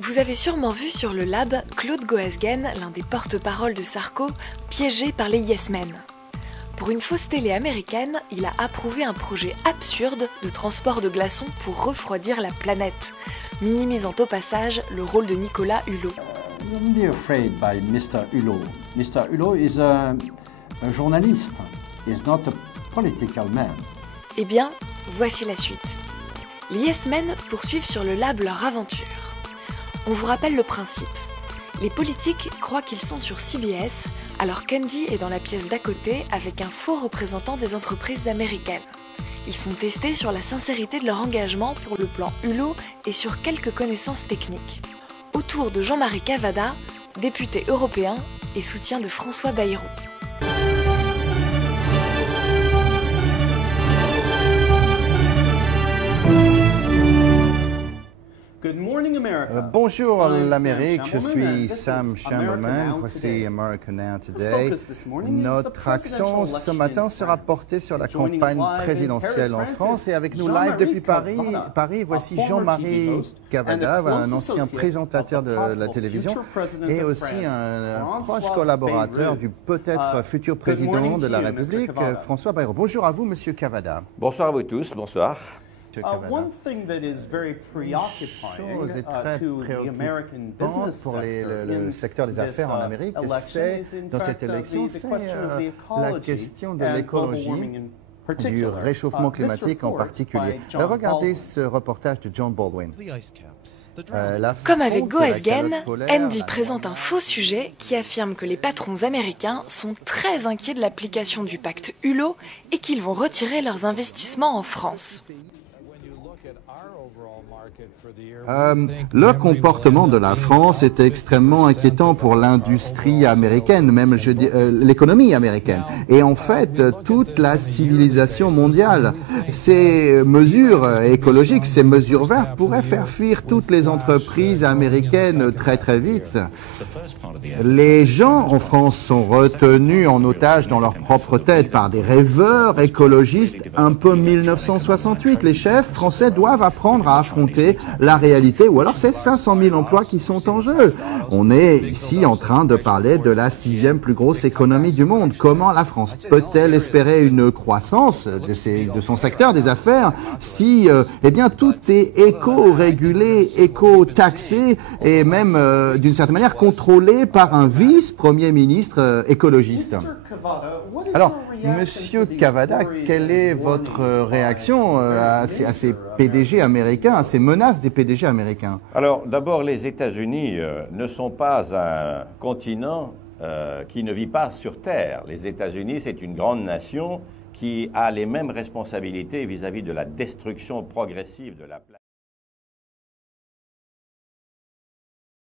Vous avez sûrement vu sur le Lab Claude Goesgen, l'un des porte-parole de Sarko, piégé par les Yes Men. Pour une fausse télé américaine, il a approuvé un projet absurde de transport de glaçons pour refroidir la planète, minimisant au passage le rôle de Nicolas Hulot. Don't be afraid by Mr. Hulot. Mr. Hulot is a journalist. He's not a political man. Eh bien, voici la suite. Les Yes Men poursuivent sur le Lab leur aventure. On vous rappelle le principe. Les politiques croient qu'ils sont sur CBS, alors Candy est dans la pièce d'à côté avec un faux représentant des entreprises américaines. Ils sont testés sur la sincérité de leur engagement pour le plan Hulot et sur quelques connaissances techniques. Autour de Jean-Marie Cavada, député européen et soutien de François Bayrou. Bonjour l'Amérique, je suis Sam Chamberlain, voici America Now Today. Notre accent ce matin sera porté sur la campagne présidentielle en France et avec nous live depuis Paris, voici Jean-Marie Cavada, un ancien présentateur de la télévision et aussi un proche collaborateur du peut-être futur président de la République, François Bayrou. Bonjour à vous, Monsieur Cavada. Bonsoir à vous tous, bonsoir. One thing that is very preoccupying to the American business pour le secteur des affaires en Amérique, c'est dans cette élection, c'est la question de l'écologie, du réchauffement climatique en particulier. Regardez ce reportage de John Baldwin. Comme avec Goesgen, Andy présente un faux sujet qui affirme que les patrons américains sont très inquiets de l'application du pacte Hulot et qu'ils vont retirer leurs investissements en France. Le comportement de la France est extrêmement inquiétant pour l'industrie américaine, même l'économie américaine. Et en fait, toute la civilisation mondiale. Ces mesures écologiques, ces mesures vertes pourraient faire fuir toutes les entreprises américaines très très vite. Les gens en France sont retenus en otage dans leur propre tête par des rêveurs écologistes un peu 1968. Les chefs français doivent apprendre à affronter la réalité, ou alors c'est 500 000 emplois qui sont en jeu. On est ici en train de parler de la 6e plus grosse économie du monde. Comment la France peut-elle espérer une croissance de son secteur des affaires si eh bien, tout est éco-régulé, éco-taxé et même d'une certaine manière contrôlé par un vice-premier ministre écologiste? Alors, Monsieur Cavada, quelle est votre réaction à ces PDG américains, à ces menaces des PDG américains? Alors, d'abord, les États-Unis ne sont pas un continent qui ne vit pas sur Terre. Les États-Unis, c'est une grande nation qui a les mêmes responsabilités vis-à-vis de la destruction progressive de la planète.